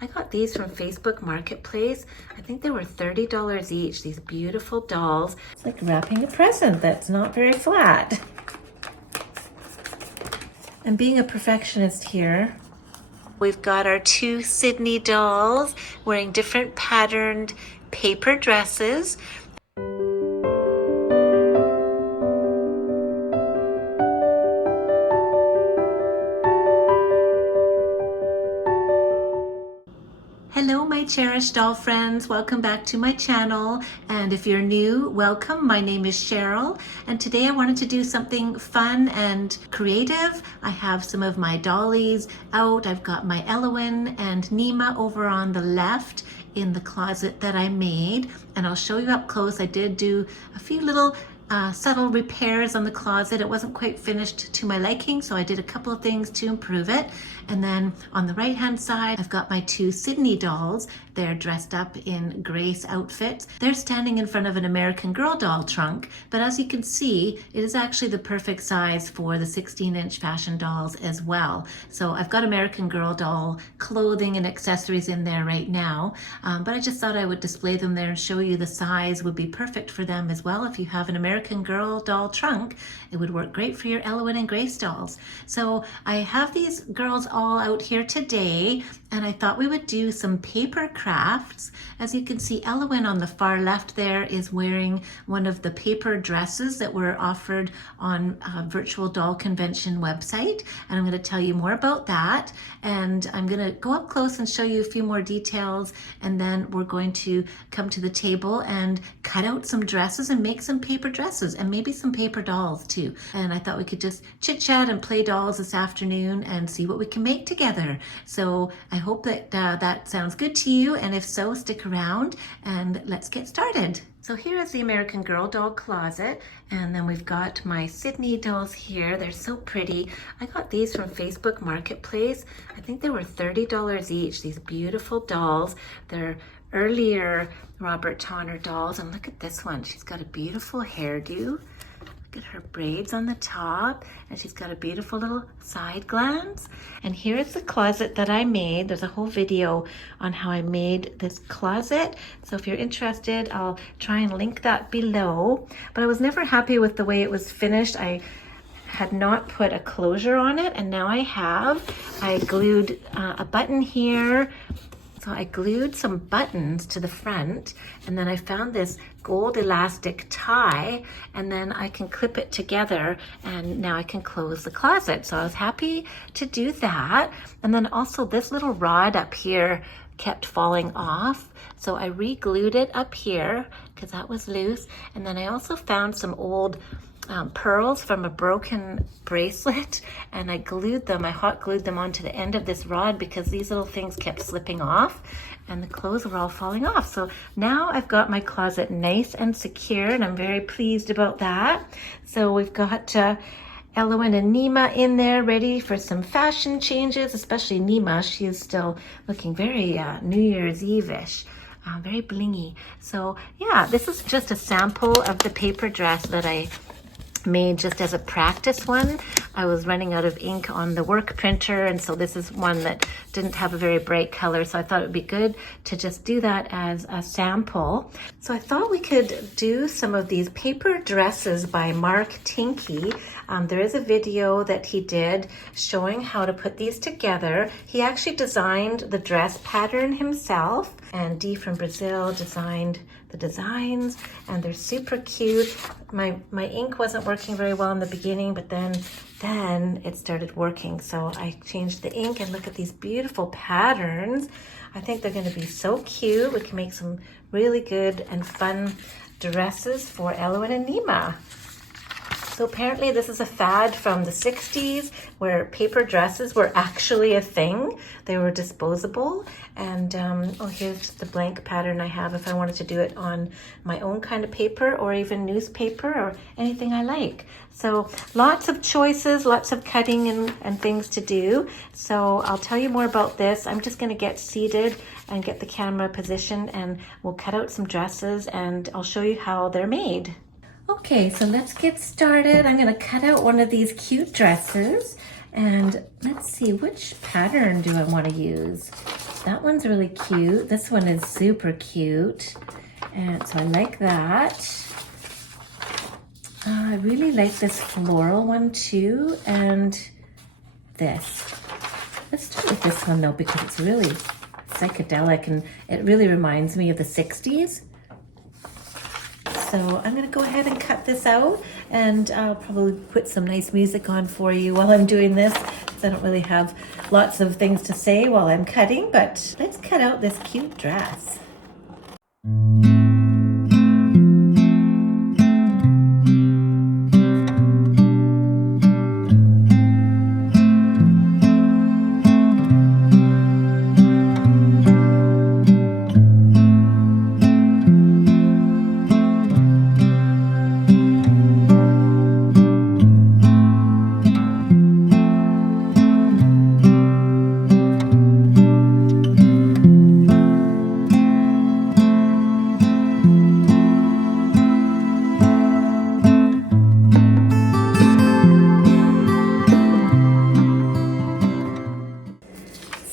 I got these from Facebook Marketplace. I think they were $30 each, these beautiful dolls. It's like wrapping a present that's not very flat. And being a perfectionist here, we've got our two Sydney dolls wearing different patterned paper dresses. Hello my cherished doll friends, welcome back to my channel, and if you're new, welcome. My name is Cheryl, and today I wanted to do something fun and creative. I have some of my dollies out. I've got my Ellowyne and Neema over on the left in the closet that I made, and I'll show you up close. I did do a few little subtle repairs on the closet. It wasn't quite finished to my liking, so I did a couple of things to improve it. And then on the right hand side, I've got my two Sydney dolls. They're dressed up in Grace outfits. They're standing in front of an American Girl doll trunk, but as you can see, it is actually the perfect size for the 16-inch fashion dolls as well. So I've got American Girl doll clothing and accessories in there right now, but I just thought I would display them there and show you the size would be perfect for them as well. If you have an American Girl doll trunk, it would work great for your Ellowyne and Grace dolls. So I have these girls all out here today, and I thought we would do some paper crafts. As you can see, Ellowyne on the far left there is wearing one of the paper dresses that were offered on a virtual doll convention website, and I'm going to tell you more about that, and I'm going to go up close and show you a few more details, and then we're going to come to the table and cut out some dresses and make some paper dresses and maybe some paper dolls too. And I thought we could just chit chat and play dolls this afternoon and see what we can make together. So I hope that that sounds good to you, and if so, stick around and let's get started. So here is the American Girl doll closet, and then we've got my Sydney dolls here. They're so pretty. I got these from Facebook Marketplace. I think they were $30 each, these beautiful dolls. They're earlier Robert Tonner dolls, and look at this one. She's got a beautiful hairdo. Look at her braids on the top, and she's got a beautiful little side glance. And here is the closet that I made. There's a whole video on how I made this closet, so if you're interested, I'll try and link that below. But I was never happy with the way it was finished. I had not put a closure on it, and now I have. I glued a button here. So I glued some buttons to the front, and then I found this gold elastic tie, and then I can clip it together, and now I can close the closet. So I was happy to do that. And then also this little rod up here kept falling off, so I re-glued it up here because that was loose. And then I also found some old pearls from a broken bracelet, and I glued them, I hot glued them onto the end of this rod because these little things kept slipping off and the clothes were all falling off. So now I've got my closet nice and secure, and I'm very pleased about that. So we've got Ellowyne and Neema in there ready for some fashion changes, especially Neema. She is still looking very New Year's Eve-ish. Very blingy. So yeah, this is just a sample of the paper dress that I made just as a practice one. I was running out of ink on the work printer, and so this is one that didn't have a very bright color, so I thought it would be good to just do that as a sample. So I thought we could do some of these paper dresses by Mark Tinkey. There is a video that he did showing how to put these together. He actually designed the dress pattern himself, and Dee from Brazil designed the designs, and they're super cute. My ink wasn't working very well in the beginning, but then it started working, so I changed the ink, and look at these beautiful patterns. I think they're going to be so cute. We can make some really good and fun dresses for Ellowyne and Neema. So apparently this is a fad from the 60s where paper dresses were actually a thing. They were disposable. And oh, here's the blank pattern I have if I wanted to do it on my own kind of paper or even newspaper or anything I like. So lots of choices, lots of cutting and things to do. So I'll tell you more about this. I'm just going to get seated and get the camera positioned, and we'll cut out some dresses and I'll show you how they're made. Okay, so let's get started. I'm going to cut out one of these cute dresses, and let's see, which pattern do I want to use? that one's really cute. This one is super cute. And so I like that. I really like this floral one too. And this. Let's start with this one though, because it's really psychedelic and it really reminds me of the 60s. So I'm gonna go ahead and cut this out, and I'll probably put some nice music on for you while I'm doing this, because I don't really have lots of things to say while I'm cutting, but let's cut out this cute dress.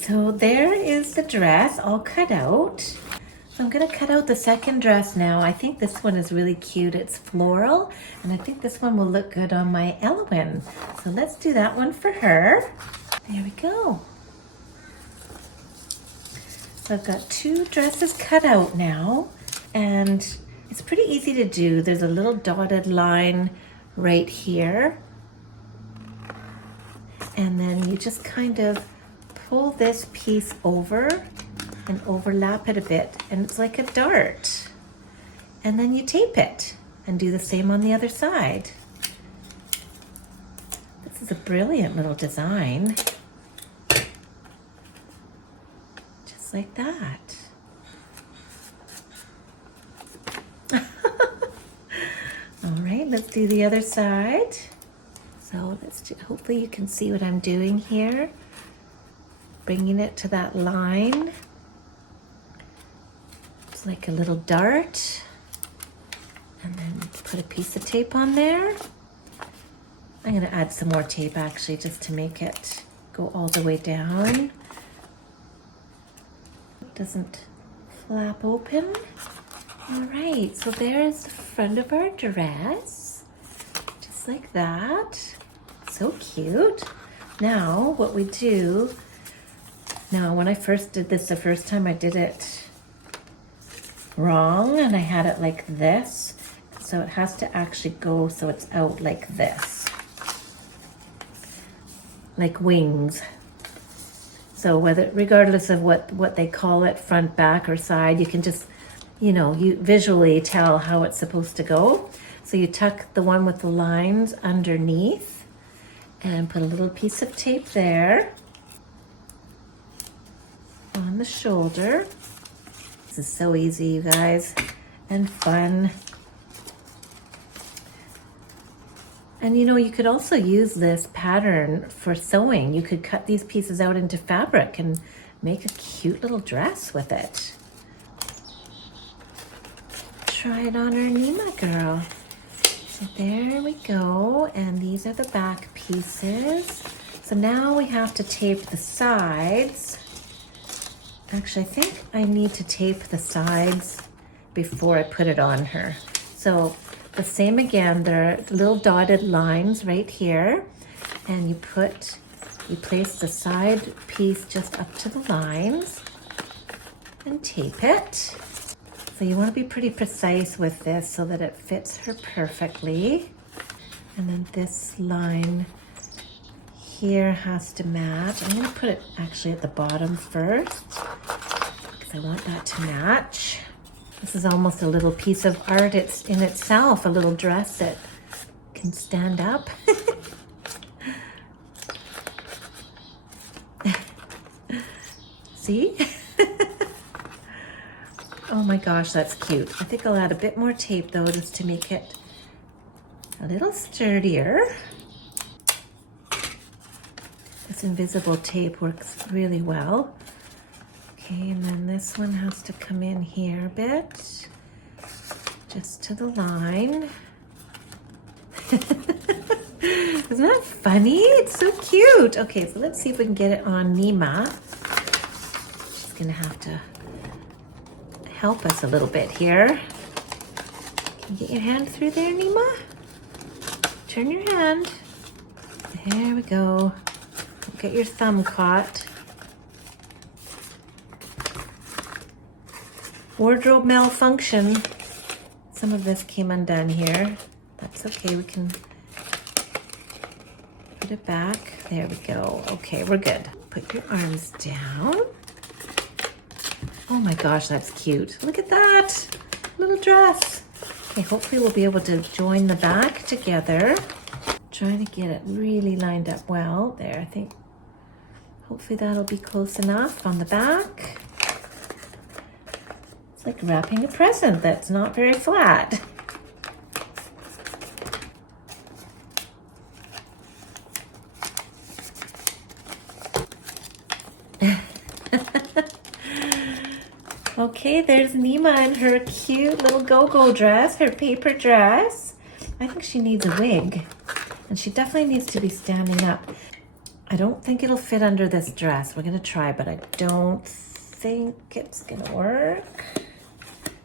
So there is the dress all cut out. So I'm gonna cut out the second dress now. I think this one is really cute. It's floral, and I think this one will look good on my Ellowyne. So let's do that one for her. There we go. So I've got two dresses cut out now, and it's pretty easy to do. There's a little dotted line right here. And then you just kind of pull this piece over and overlap it a bit, and it's like a dart. And then you tape it and do the same on the other side. This is a brilliant little design. Just like that. All right, let's do the other side. So hopefully you can see what I'm doing here. Bringing it to that line. It's like a little dart. And then put a piece of tape on there. I'm gonna add some more tape actually, just to make it go all the way down. It doesn't flap open. All right, so there's the front of our dress. Just like that. So cute. Now what we do, now when I first did this the first time, I did it wrong and I had it like this. So it has to actually go so it's out like this. Like wings. So regardless of what they call it, front, back, or side, you can just, you visually tell how it's supposed to go. So you tuck the one with the lines underneath and put a little piece of tape there on the shoulder. This is so easy, you guys, and fun. And you could also use this pattern for sewing. You could cut these pieces out into fabric and make a cute little dress with it. Try it on our Neema girl. So there we go, and these are the back pieces. So now we have to tape the sides. Actually, I think I need to tape the sides before I put it on her. So the same again, there are little dotted lines right here, and you place the side piece just up to the lines and tape it. So you want to be pretty precise with this so that it fits her perfectly. And then this line here has to match. I'm going to put it actually at the bottom first because I want that to match. This is almost a little piece of art. It's in itself a little dress that can stand up. See? Oh my gosh, that's cute. I think I'll add a bit more tape though, just to make it a little sturdier. This invisible tape works really well. Okay, and then this one has to come in here a bit, just to the line. Isn't that funny? It's so cute. Okay, so let's see if we can get it on Neema. She's gonna have to help us a little bit here. Can you get your hand through there, Neema? Turn your hand. There we go. Don't get your thumb caught. Wardrobe malfunction. Some of this came undone here. That's okay, we can put it back. There we go. Okay, we're good. Put your arms down. Oh my gosh, that's cute. Look at that, little dress. Okay, hopefully we'll be able to join the back together. Trying to get it really lined up well. There, I think, hopefully that'll be close enough on the back. It's like wrapping a present that's not very flat. Okay, there's Neema in her cute little go-go dress, her paper dress. I think she needs a wig, and she definitely needs to be standing up. I don't think it'll fit under this dress. We're gonna try, but I don't think it's gonna work.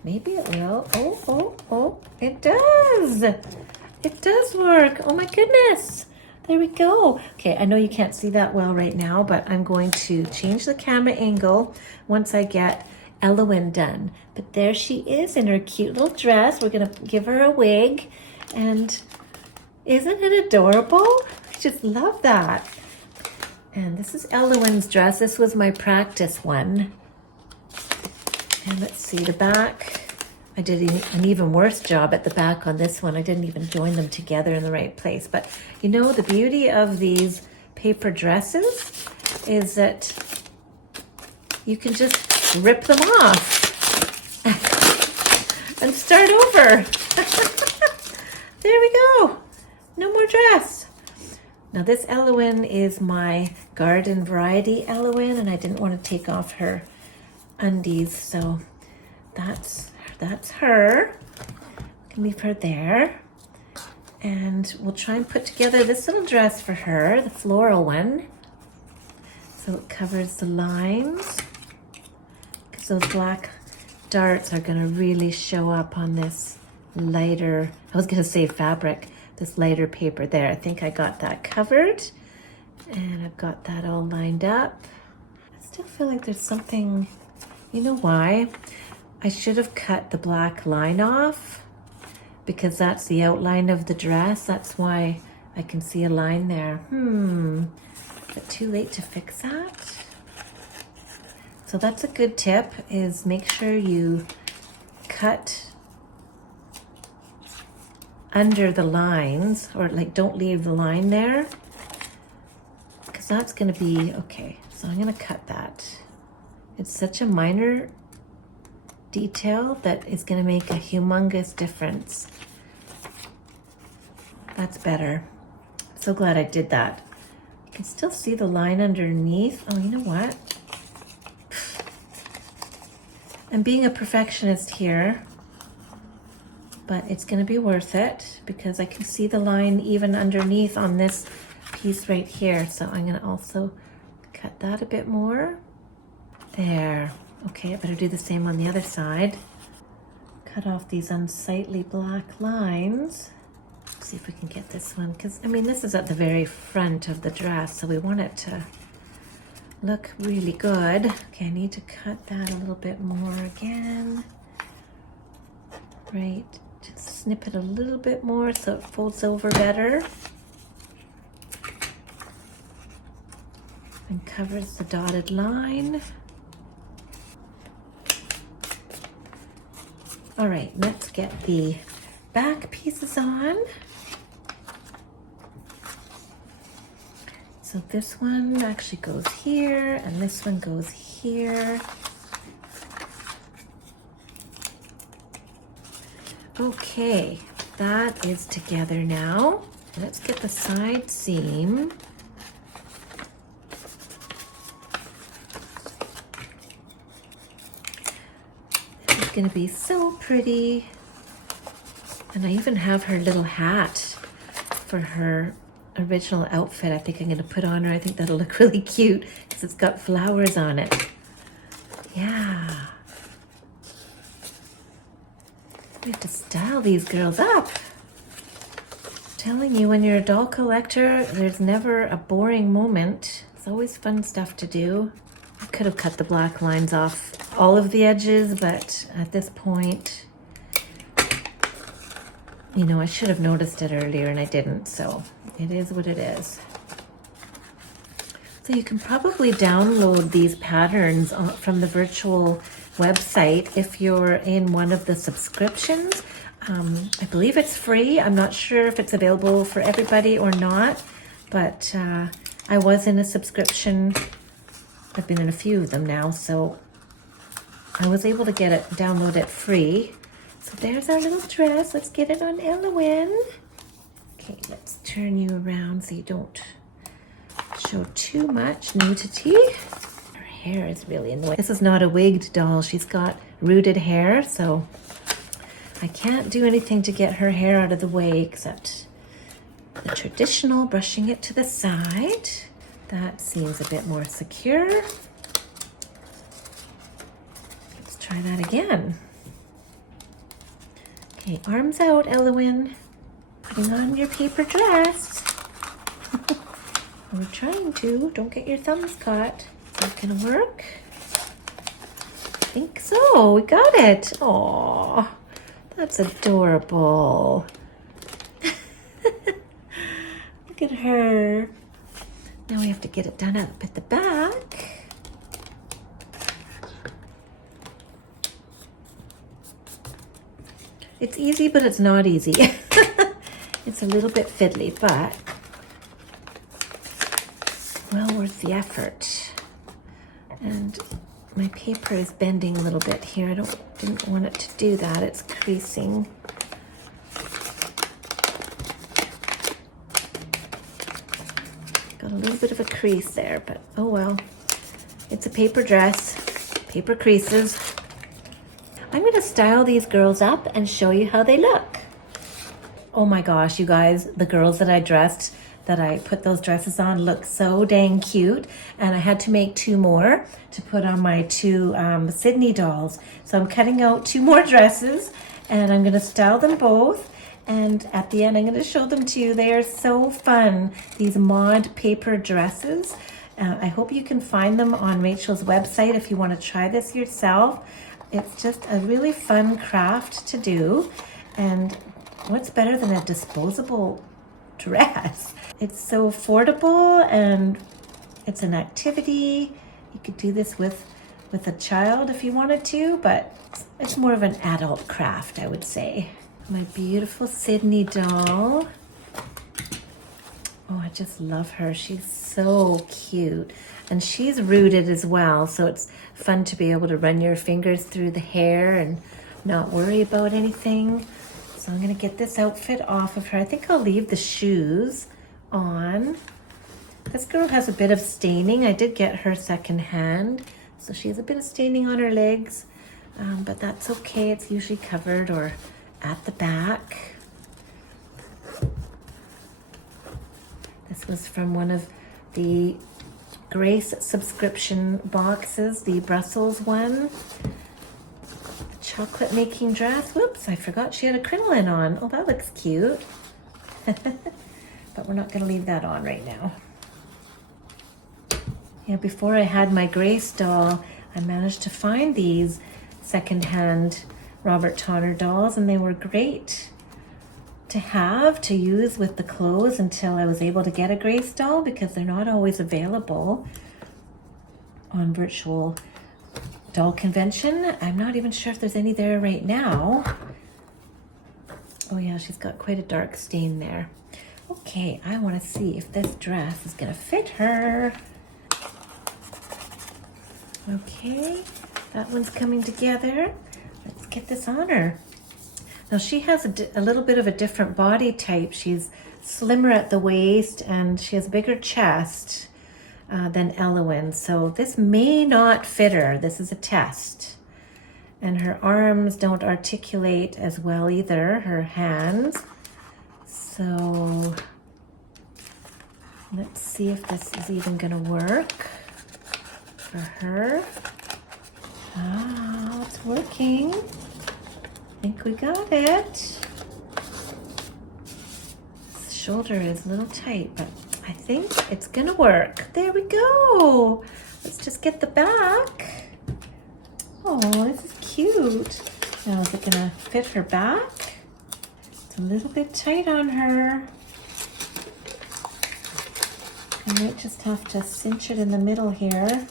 Maybe it will. Oh, it does. It does work. Oh my goodness. There we go. Okay, I know you can't see that well right now, but I'm going to change the camera angle once I get Ellowyne done. But there she is in her cute little dress. We're gonna give her a wig, and isn't it adorable? I just love that. And this is Ellowyne's dress. This was my practice one. And let's see the back. I did an even worse job at the back on this one. I didn't even join them together in the right place. But you know, the beauty of these paper dresses is that you can just rip them off and start over. There we go. No more dress. Now this Ellowyne is my garden variety Ellowyne, and I didn't want to take off her undies, so that's her. Can leave her there, and we'll try and put together this little dress for her, the floral one, so it covers the lines, because those black darts are going to really show up on this lighter, I was going to say fabric, this lighter paper there. I think I got that covered, and I've got that all lined up. I still feel like there's something, you know why? I should have cut the black line off, because that's the outline of the dress. That's why I can see a line there. Is it too late to fix that? So that's a good tip, is make sure you cut under the lines, or like don't leave the line there, because that's going to be okay. So I'm going to cut that. It's such a minor detail that is going to make a humongous difference. That's better. So glad I did that. You can still see the line underneath. Oh, you know what? I'm being a perfectionist here, but it's going to be worth it, because I can see the line even underneath on this piece right here. So I'm going to also cut that a bit more. There. Okay, I better do the same on the other side. Cut off these unsightly black lines. Let's see if we can get this one, because I mean, this is at the very front of the dress, so we want it to look really good. Okay, I need to cut that a little bit more again. Right, just snip it a little bit more so it folds over better and covers the dotted line. All right, let's get the back pieces on. So this one actually goes here, and this one goes here. Okay, that is together now. Let's get the side seam. This is going to be so pretty. And I even have her little hat for her original outfit. I think I'm going to put on her. I think that'll look really cute because it's got flowers on it. Yeah. We have to style these girls up. I'm telling you, when you're a doll collector, there's never a boring moment. It's always fun stuff to do. I could have cut the black lines off all of the edges, but at this point, you know, I should have noticed it earlier and I didn't, so it is what it is. So you can probably download these patterns from the virtual website if you're in one of the subscriptions. I believe it's free. I'm not sure if it's available for everybody or not, but I was in a subscription. I've been in a few of them now, so I was able to get it, download it free. So there's our little dress. Let's get it on Ellowyne. Okay, let's turn you around so you don't show too much nudity. Her hair is really annoying. This is not a wigged doll. She's got rooted hair, so I can't do anything to get her hair out of the way except the traditional brushing it to the side. That seems a bit more secure. Let's try that again. Okay, arms out, Ellowyne. Putting on your paper dress. We're trying to. Don't get your thumbs caught. Is that gonna work? I think so. We got it. Aww, that's adorable. Look at her. Now we have to get it done up at the back. It's easy, but it's not easy. It's a little bit fiddly, but well worth the effort. And my paper is bending a little bit here. I didn't want it to do that. It's creasing. Got a little bit of a crease there, but oh well. It's a paper dress, paper creases. I'm gonna style these girls up and show you how they look. Oh my gosh, you guys, the girls that I dressed, that I put those dresses on look so dang cute. And I had to make 2 more to put on my 2 Sydney dolls. So I'm cutting out 2 more dresses and I'm gonna style them both. And at the end, I'm gonna show them to you. They are so fun, these mod paper dresses. I hope you can find them on Rachel's website if you wanna try this yourself. It's just a really fun craft to do. And what's better than a disposable dress? It's so affordable and it's an activity. You could do this with a child if you wanted to, but it's more of an adult craft, I would say. My beautiful Sydney doll. Oh, I just love her. She's so cute. And she's rooted as well, so it's fun to be able to run your fingers through the hair and not worry about anything. So I'm gonna get this outfit off of her. I think I'll leave the shoes on. This girl has a bit of staining. I did get her secondhand, so she has a bit of staining on her legs, but that's okay. It's usually covered or at the back. This was from one of the Grace subscription boxes, the Brussels one. The chocolate making dress. Whoops, I forgot she had a crinoline on. Oh, that looks cute. But we're not gonna leave that on right now. Yeah, before I had my Grace doll, I managed to find these secondhand Robert Tonner dolls, and they were great to use with the clothes until I was able to get a Grace doll, because they're not always available on virtual doll convention. I'm not even sure if there's any there right now. Oh yeah, she's got quite a dark stain there. Okay, I want to see if this dress is gonna fit her. Okay, that one's coming together. Let's get this on her. Now she has a little bit of a different body type. She's slimmer at the waist and she has a bigger chest than Ellowyne. So this may not fit her. This is a test. And her arms don't articulate as well either, her hands. So let's see if this is even gonna work for her. Oh, it's working. I think we got it. The shoulder is a little tight, but I think it's gonna work. There we go. Let's just get the back. Oh, this is cute. Now, is it gonna fit her back? It's a little bit tight on her. I might just have to cinch it in the middle here.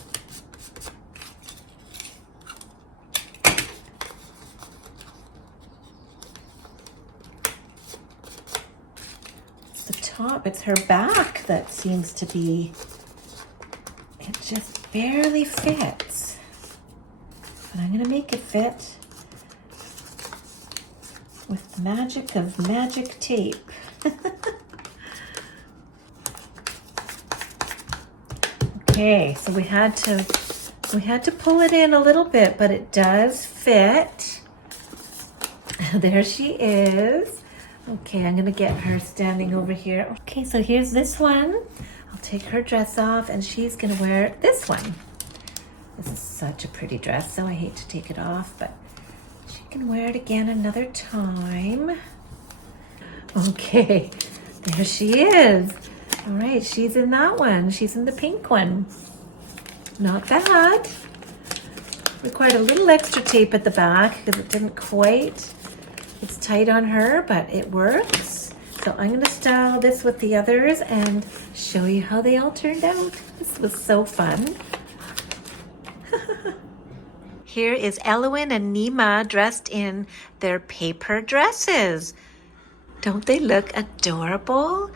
It's the top, it's her back that seems to be, it just barely fits. But I'm gonna make it fit with the magic of magic tape. Okay, so we had to pull it in a little bit, but it does fit. There she is. Okay, I'm gonna get her standing over here. Okay, so here's this one. I'll take her dress off and she's gonna wear this one. This is such a pretty dress, so I hate to take it off, but she can wear it again another time. Okay, there she is. All right, she's in that one. She's in the pink one. Not bad. Required a little extra tape at the back because it didn't quite. It's tight on her, but it works. So I'm going to style this with the others and show you how they all turned out. This was so fun. Here is Ellowyne and Neema dressed in their paper dresses. Don't they look adorable?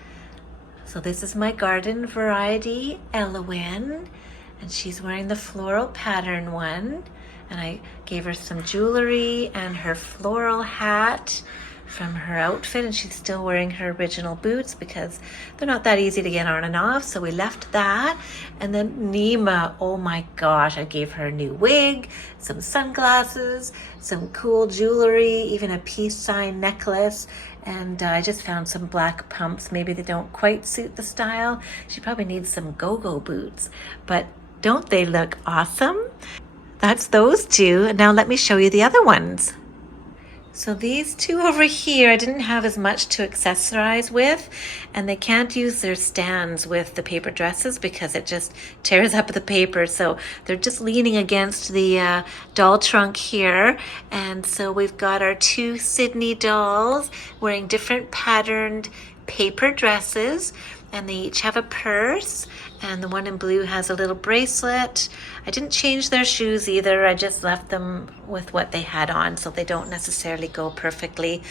So this is my garden variety, Ellowyne, and she's wearing the floral pattern one. And I gave her some jewelry and her floral hat from her outfit, and she's still wearing her original boots because they're not that easy to get on and off, so we left that. And then Neema, oh my gosh, I gave her a new wig, some sunglasses, some cool jewelry, even a peace sign necklace, and I just found some black pumps. Maybe they don't quite suit the style. She probably needs some go-go boots, but don't they look awesome? That's those two, and now let me show you the other ones. So these two over here, I didn't have as much to accessorize with, and they can't use their stands with the paper dresses because it just tears up the paper. So they're just leaning against the doll trunk here. And so we've got our two Sydney dolls wearing different patterned paper dresses, and they each have a purse, and the one in blue has a little bracelet. I didn't change their shoes either. I just left them with what they had on, so they don't necessarily go perfectly.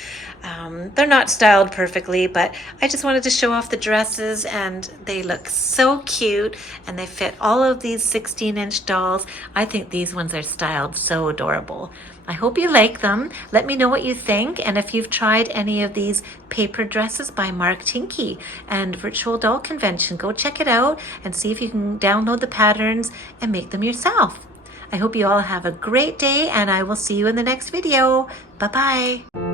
They're not styled perfectly, but I just wanted to show off the dresses, and they look so cute, and they fit all of these 16-inch dolls. I think these ones are styled so adorable. I hope you like them. Let me know what you think, and if you've tried any of these paper dresses by Mark Tinkey and Virtual Doll Convention, go check it out and see if you can download the patterns and make them yourself. I hope you all have a great day, and I will see you in the next video. Bye-bye.